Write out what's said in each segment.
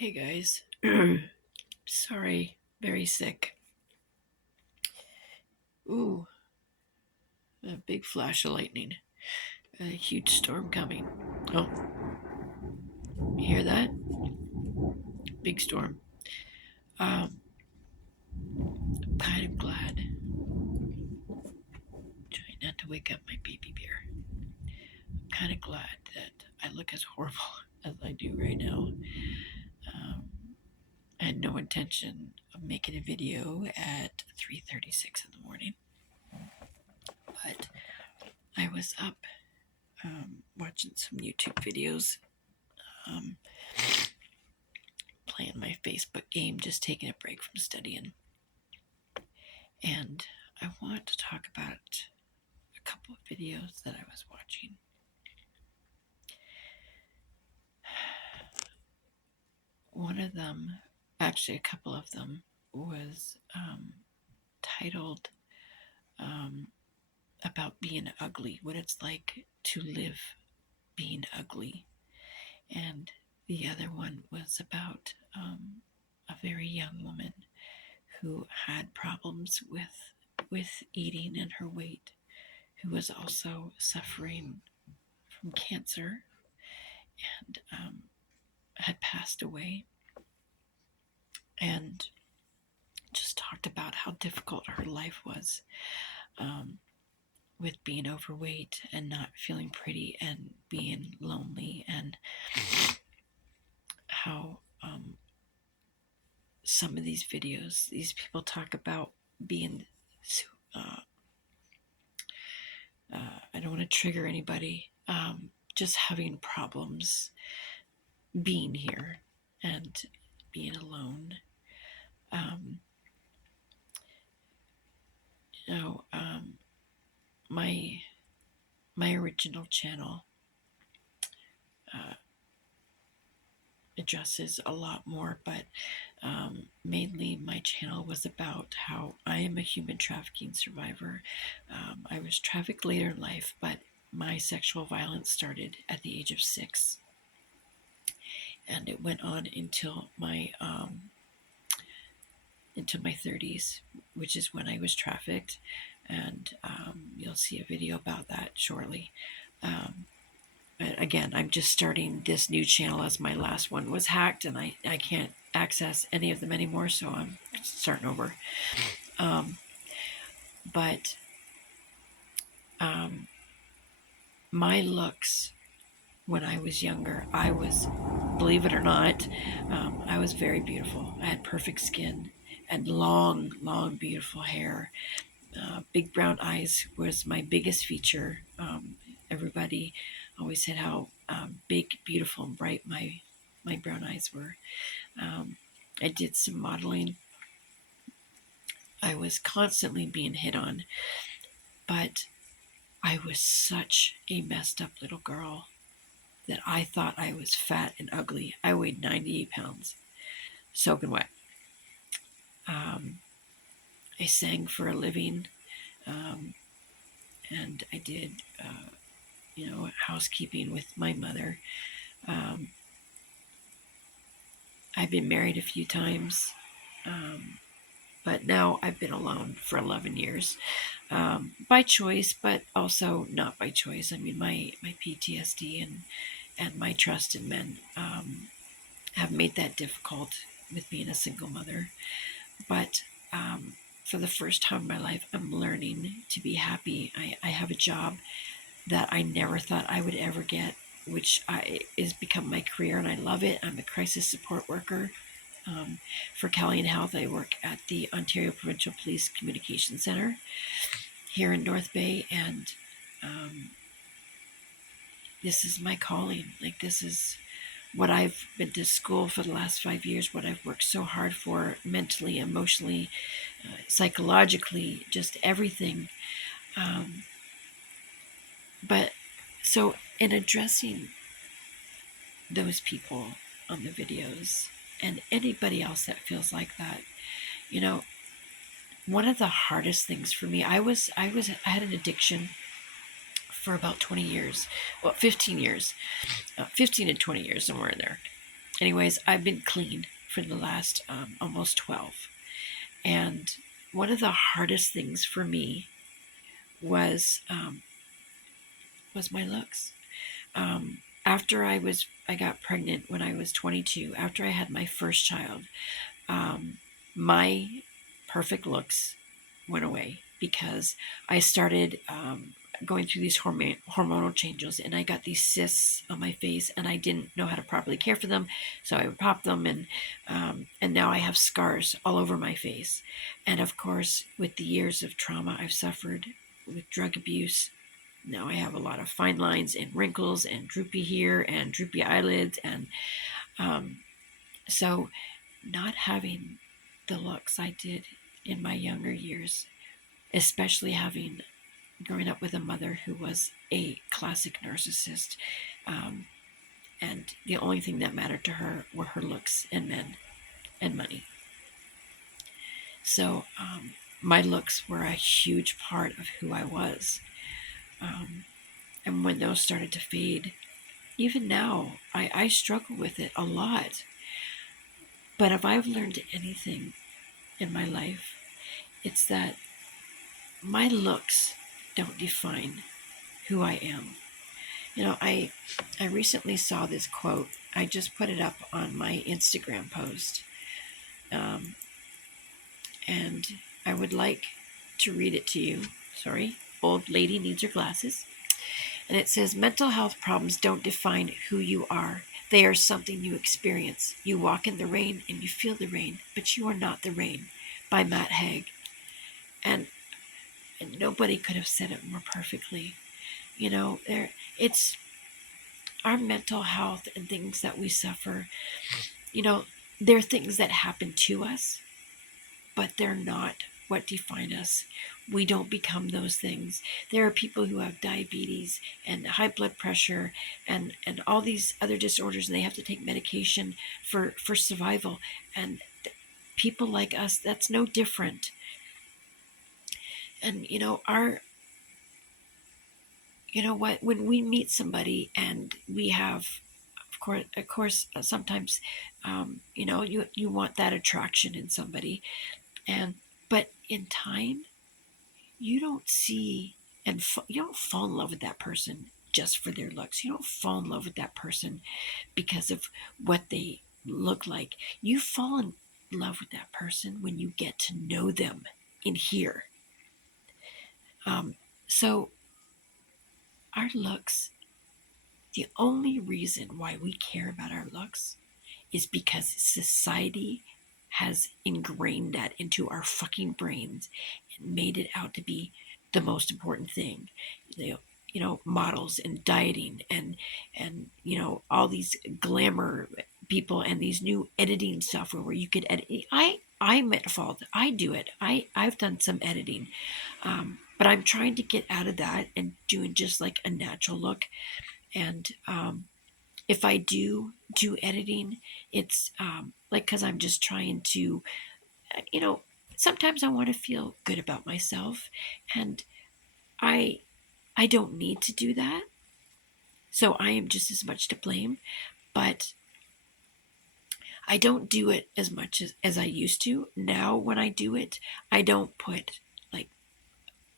Hey guys, sorry, very sick. Ooh, a big flash of lightning, a huge storm coming. Oh, you hear that? Big storm. Um, kind of glad. Trying not to wake up my baby bear. I'm kind of glad that I look as horrible as I do right now. Um, I had no intention of making a video at 3:36 in the morning, but I was up watching some YouTube videos. Um, Playing my Facebook game, just taking a break from studying. And I want to talk about a couple of videos that I was watching. One of them, actually, a couple of them, was titled about being ugly, what it's like to live being ugly. And the other one was about a very young woman who had problems with eating and her weight, who was also suffering from cancer and had passed away, and just talked about how difficult her life was um, with being overweight and not feeling pretty and being lonely, and how some of these videos, these people talk about being uh, I don't want to trigger anybody, just having problems being here and being alone. Um, you know, my my original channel addresses a lot more, but mainly my channel was about how I am a human trafficking survivor. I was trafficked later in life, but my sexual violence started at the age of 6, and it went on into my 30s, which is when I was trafficked, and you'll see a video about that shortly. But again, I'm just starting this new channel as my last one was hacked, and I can't access any of them anymore, so I'm starting over. Um, but my looks when I was younger, I was, believe it or not, I was very beautiful. I had perfect skin and long, long, beautiful hair. Big brown eyes was my biggest feature. Everybody always said how big, beautiful, and bright my brown eyes were. I did some modeling. I was constantly being hit on, but I was such a messed up little girl that I thought I was fat and ugly. I weighed 98 pounds, soaking wet. Um, I sang for a living, um, and I did, housekeeping with my mother. Um, I've been married a few times, but now I've been alone for 11 years, by choice, but also not by choice. I mean, my PTSD and my trust in men have made that difficult with being a single mother. But for the first time in my life, I'm learning to be happy. I have a job that I never thought I would ever get, which has become my career, and I love it. I'm a crisis support worker for Calian Health. I work at the Ontario Provincial Police Communication Centre here in North Bay, and um, this is my calling. Like, this is what I've been to school for the last 5 years, what I've worked so hard for mentally, emotionally, psychologically, just everything. Um, but so, in addressing those people on the videos and anybody else that feels like that, you know, one of the hardest things for me, I had an addiction for about 20 years, well, 15 years, 15 and 20 years, somewhere in there. anyways, I've been clean for the last almost 12. And one of the hardest things for me was was my looks. After I got pregnant when I was 22. After I had my first child, my perfect looks went away because I started going through these hormonal changes, and I got these cysts on my face, and I didn't know how to properly care for them, so I would pop them, and now I have scars all over my face. And of course, with the years of trauma I've suffered with drug abuse, now I have a lot of fine lines and wrinkles and droopy hair and droopy eyelids, and um, so not having the looks I did in my younger years, especially having growing up with a mother who was a classic narcissist, um, and the only thing that mattered to her were her looks and men and money. So my looks were a huge part of who I was. And when those started to fade, even now, I struggle with it a lot. But if I've learned anything in my life, it's that my looks don't define who I am. You know, I recently saw this quote. I just put it up on my Instagram post. Um, and I would like to read it to you. Sorry, old lady needs her glasses. And it says, mental health problems don't define who you are. They are something you experience. You walk in the rain and you feel the rain, but you are not the rain. By Matt Haig. And nobody could have said it more perfectly. You know, it's our mental health and things that we suffer. You know, they're things that happen to us, but they're not what define us. We don't become those things. There are people who have diabetes and high blood pressure and all these other disorders, and they have to take medication for survival. And people like us, that's no different. And you know what, when we meet somebody and we have, of course sometimes you want that attraction in somebody, and but in time you don't see you don't fall in love with that person just for their looks. You don't fall in love with that person because of what they look like. You fall in love with that person when you get to know them in here. So our looks, the only reason why we care about our looks is because society has ingrained that into our fucking brains and made it out to be the most important thing. Models and dieting and all these glamour people and these new editing software where you could edit. I'm at fault. I do it. I've done some editing, but I'm trying to get out of that and doing just like a natural look. And if I do editing, it's like because I'm just trying to, you know, sometimes I want to feel good about myself, and I I don't need to do that, so I am just as much to blame. But I don't do it as much as I used to. Now when I do it, I don't put like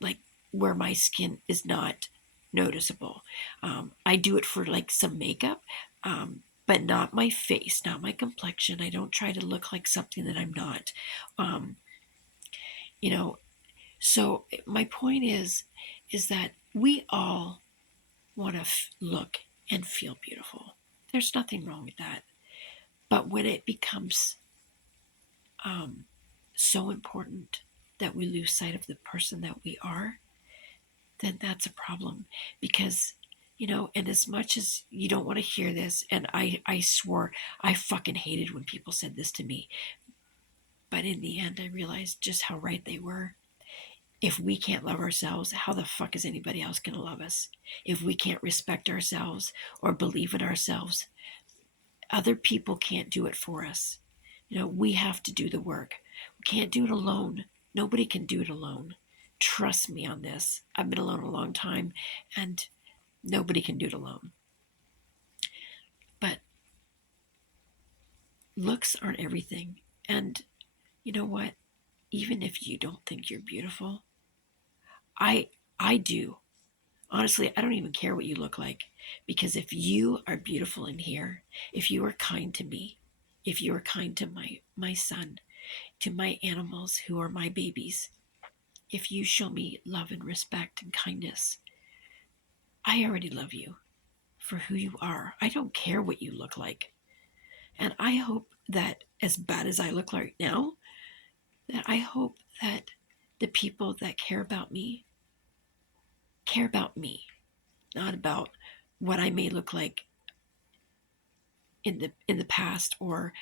like where my skin is not noticeable. I do it for like some makeup, but not my face, not my complexion. I don't try to look like something that I'm not. Um, you know, so my point is that we all want to look and feel beautiful. There's nothing wrong with that. But when it becomes um, so important that we lose sight of the person that we are, then that's a problem. Because and as much as you don't want to hear this, and I swore I fucking hated when people said this to me, but in the end I realized just how right they were. If we can't love ourselves, how the fuck is anybody else going to love us? If we can't respect ourselves or believe in ourselves, other people can't do it for us. We have to do the work. We can't do it alone. Nobody can do it alone. Trust me on this. I've been alone a long time, and nobody can do it alone. But looks aren't everything. And you know what? Even if you don't think you're beautiful, I I do. Honestly, I don't even care what you look like, because if you are beautiful in here, if you are kind to me, if you are kind to my son, to my animals who are my babies, if you show me love and respect and kindness, I already love you for who you are. I don't care what you look like. And I hope that, as bad as I look right now, that I hope that the people that care about me, not about what I may look like in the past, or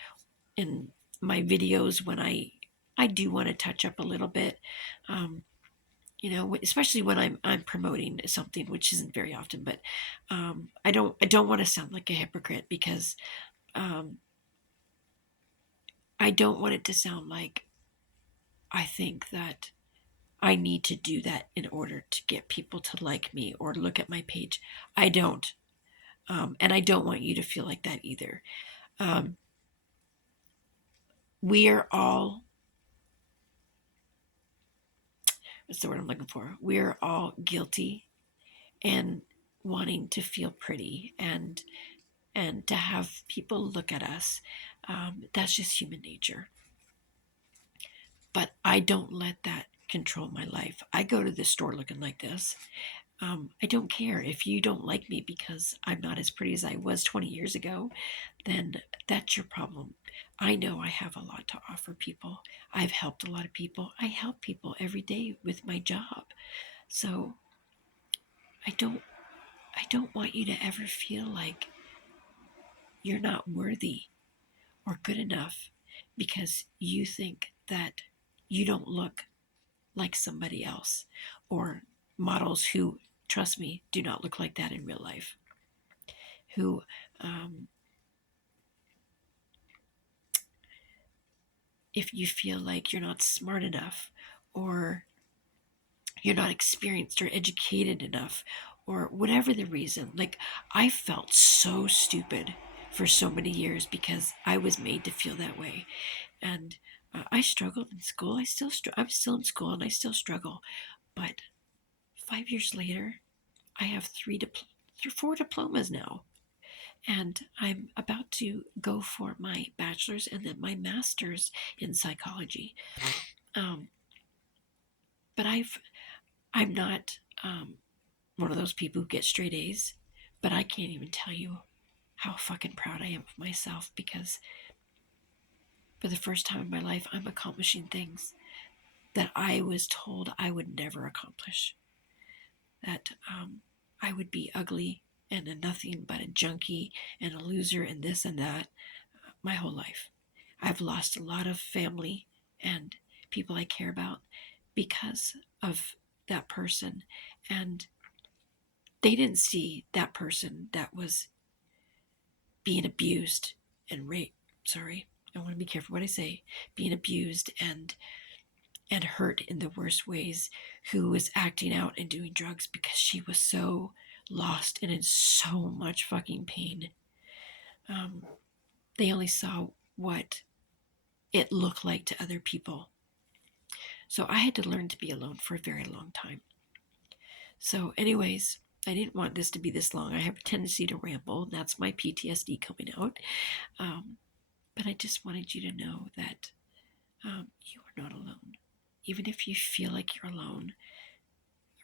in my videos when I do want to touch up a little bit. Um, especially when I'm promoting something, which isn't very often, but I don't want to sound like a hypocrite, because um, I don't want it to sound like I think that I need to do that in order to get people to like me or look at my page. I don't. And I don't want you to feel like that either. Um, we are all, what's the word I'm looking for? We are all guilty and wanting to feel pretty, and to have people look at us. That's just human nature. But I don't let that control my life. I go to the store looking like this. I don't care if you don't like me because I'm not as pretty as I was 20 years ago, then that's your problem. I know I have a lot to offer people. I've helped a lot of people. I help people every day with my job. So I don't I don't want you to ever feel like you're not worthy or good enough because you think that you don't look like somebody else, or models who, trust me, do not look like that in real life, who um, if you feel like you're not smart enough, or you're not experienced or educated enough, or whatever the reason, like, I felt so stupid for so many years because I was made to feel that way. And I struggled in school. I'm still in school and I still struggle. But 5 years later, I have four diplomas now, and I'm about to go for my bachelor's and then my master's in psychology. Um, but I'm not one of those people who get straight A's, but I can't even tell you how fucking proud I am of myself, because for the first time in my life, I'm accomplishing things that I was told I would never accomplish. That I would be ugly and a nothing but a junkie and a loser and this and that my whole life. I've lost a lot of family and people I care about because of that person. And they didn't see that person that was being abused and raped. Sorry, I want to be careful what I say. Being abused and hurt in the worst ways, who was acting out and doing drugs because she was so lost and in so much fucking pain. Um, they only saw what it looked like to other people. So I had to learn to be alone for a very long time. So, anyways, I didn't want this to be this long. I have a tendency to ramble. That's my PTSD coming out. Um, but I just wanted you to know that you are not alone. Even if you feel like you're alone,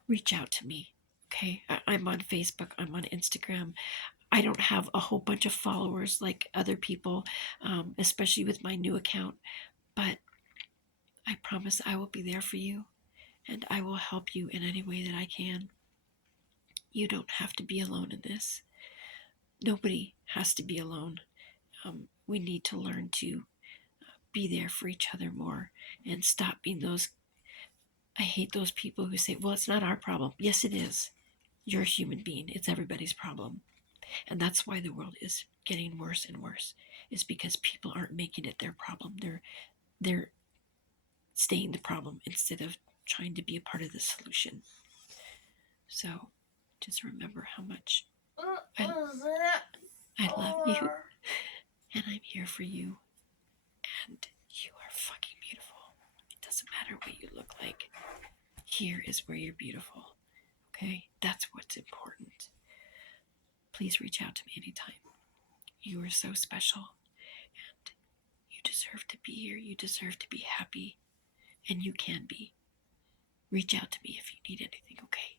reach out to me. Okay, I'm on Facebook, I'm on Instagram. I don't have a whole bunch of followers like other people, especially with my new account, but I promise I will be there for you, and I will help you in any way that I can. You don't have to be alone in this. Nobody has to be alone. We need to learn to be there for each other more, and stop being those. I hate those people who say, well, it's not our problem. Yes, it is. You're a human being. It's everybody's problem. And that's why the world is getting worse and worse. Is because people aren't making it their problem. They're staying the problem instead of trying to be a part of the solution. So just remember how much I love you, and I'm here for you. And you are fucking beautiful. It doesn't matter what you look like. Here is where you're beautiful. Okay? That's what's important. Please reach out to me anytime. You are so special. And you deserve to be here. You deserve to be happy. And you can be. Reach out to me if you need anything, okay?